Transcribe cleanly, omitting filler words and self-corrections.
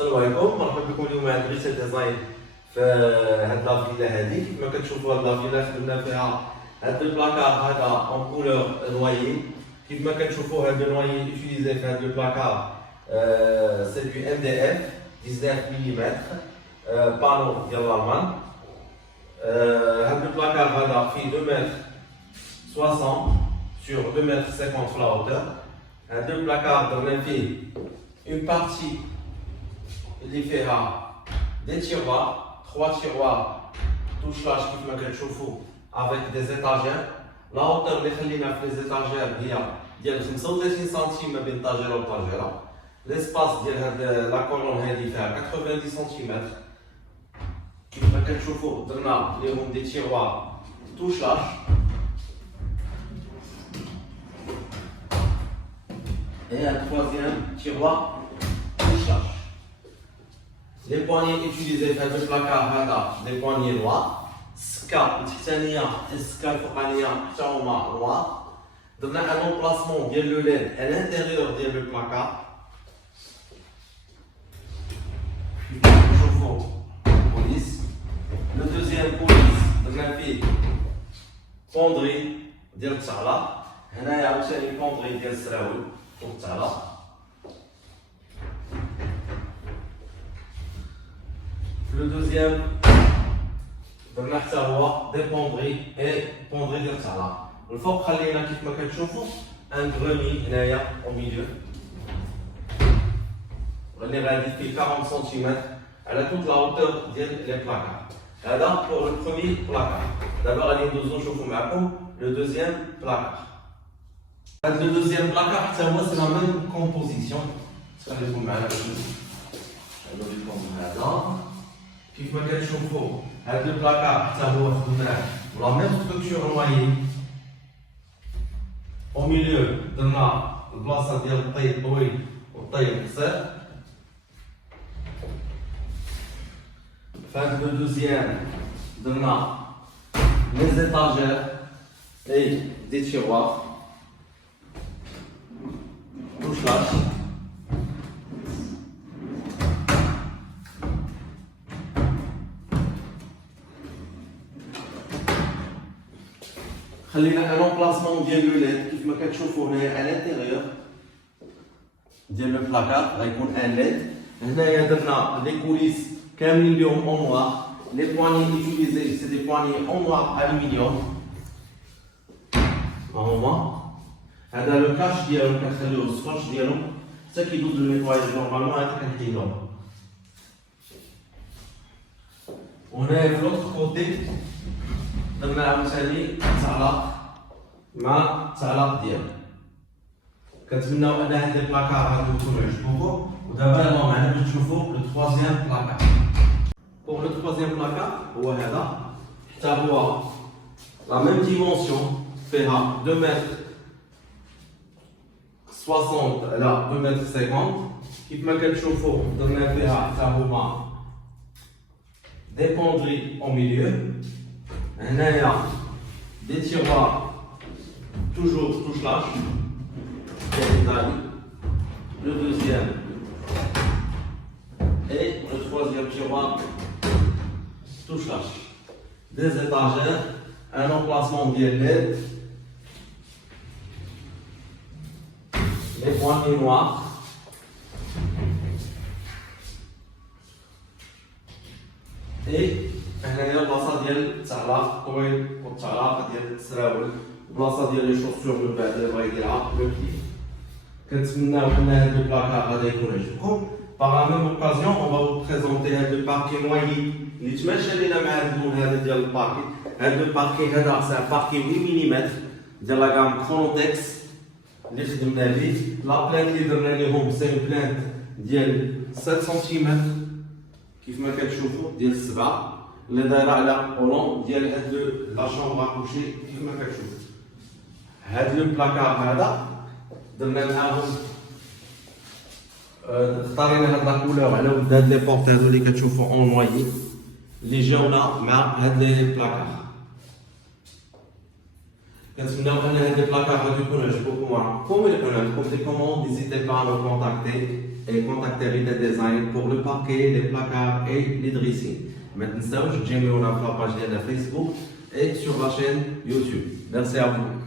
السلام عليكم، مرحبا بكم اليوم عند ريتيل ديزاين في هاد لافيلا هادي. كيف ما كتشوفوا هاد لافيلا خدمنا فيها هاد البلاكار هذا اون كولور نوايي. كيف ما كتشوفوا هاد النوايي يوتيليزي في هاد البلاكار سي دو ام دي اف 19 ملم بانو ديال الالمان. هاد البلاكار هذا فيه 2 متر 60 sur 2 mètres 50 في la hauteur. هاد البلاكار درنا فيه une partie اللي فيها des tiroirs, 3 tiroirs touche-lâche كيف ما كتشوفوا avec des étagères. La hauteur اللي خلينا في les étagères هي ديال 35 سنتيم ما بين طاجيره وطاجيره. l'espace ديال هاد لا كولون هادي فيها 90 سنتيمتر. كيف ما كتشوفوا درنا ليهم دي tiroirs touche-lâche. Et un troisième tiroir touche-lâche. Les poignées utilisées dans le placard, des poignées noires. Ska, titania, ska, focania, chauma, noir. Donne un emplacement bien le LED à l'intérieur du placard. Chauffeur, police. Le deuxième police, donne un fil. Fonderie, dire tsala. هنا عاوتاني البوندري ديال السراول والتعلى. Le deuxième درنا حتى هو دي بوندري اي بوندري ديال التعلى. الفوق خلينا كيف ما كتشوفوا ان غروني هنايا او ميليو راني غادي فيه 40 سنتيمتر على توت لا هوتور ديال لي بلاكار. هذا بور لو بروميي بلاكار. دابا غادي ندوزو نشوفو معكم لو دوزيام بلاكار. Le deuxième placard, c'est la même composition. Ça va vous mettre كيف ما كتشوفوا هاد البلاكار حتى هو خدمناه ولا ميم ستركتور نوايي. او ميليو درنا البلاصه ديال الطي الطويل والطي القصير. فهاد لو دوزيام درنا لي زيتاجير اي دي تيروار touche-lâche. خلينا un emplacement ديال لو LED كيف ما كتشوفوا هنايا à l'intérieur ديال لو بلاكار غيكون ان LED. هنايا درنا لي كوليس كاملين ليهم اون نوار. لي بواني يوتيليزي سي دي بواني اون نوار الومنيوم. ها هما هذا لو كاش ديالو كنخليوه السكotch ديالو حتى كيدوز النيطواياج نورمالمون هذا كنحيدوه. وهنايا في لوطخ كوتي درنا عاوتاني تعليق مع التعليق ديالو. كنتمناو ان هاد البلاكار هادو يكونوا عجبوكم. ودابا يلاه معنا باش تشوفوا لو تخوازيام بلاكار. بوغ لو تخوازيام بلاكار هو هذا حتى هو لا ميم ديمونسيون فيها 2 متر 60 على 2 متر 50. كيف ما كتشوفوا درنا فيها حتى هما دي بوندري او ميليو. هنايا دي تيروار توجور توش-لاش ديال ايطالي. لو دوزيام اي لو تخوازيام تيروار توش-لاش. دي زيتاجير ان امبلاسمون ديال LED. Les poignées noires. Et هنايا البلاصه ديال التعلاق الطويل والتعلاق ديال السراول. البلاصه ديال لي شوسور من بعد اللي بغا يديرها لو بلي. كنتمناو ان هاد البلاكار غادي يكون عجبكم. باغ لا ميم اوكازيون اون فا بريزونتي هاد لو باركي نوايي اللي تماشى لينا مع هاد اللون هذا ديال الباركي. هاد لو باركي هذا سي باركي 8 ملم ديال لا غام كرونوتكس اللي خدمنا ليه. لا بلانت اللي درنا ليهم سي بلانت ديال 7 سنتيمتر كيف ما كتشوفوا ديال السبعه اللي دايره على اولون ديال هاد لا شومبر كوشي. كيف ما كتشوفوا هاد لو بلاكار هذا درنا معاهم اختارينا هاد لا كولور على ود هاد لي بورت هادو اللي كتشوفوا اون نوايي اللي جاونا مع هاد لي بلاكار. كنتمناو ان هاد البلاكار غادي يكون عجبكم وعجبكم. ويكون عندكم دي كوموند نيزيتي با à me contacter. et contactez Rita Design pour le parquet, les placards et les dressings. Maintenant, je vous mets la page de Facebook et sur la chaîne YouTube. Merci à vous.